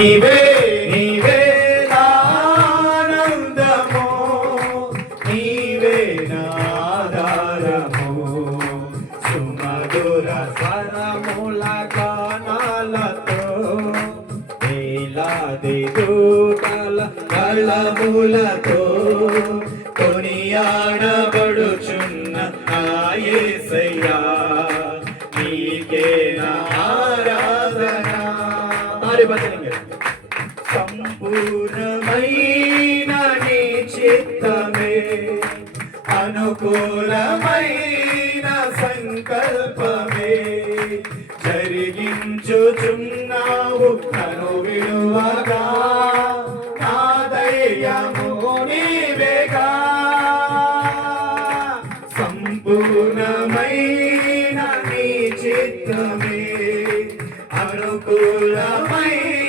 నీవే నీవే ఆనందము నీవే నాధారము సుమధుర స్వరముల గానాలతో వేలాది దూతల కళములతో కొనియాడబడుచున్న ఆయేసయ్యా నీకే నా ఒకసారి బతిరింగ సంపూర్ణమైన నీ చిత్తమే అనుకూలమైన సంకల్పమే. జరిగించుచున్నావు తను విలువగా నా దయ్యము నీవేగా. సంపూర్ణమైన నీ చిత్తమే కులమై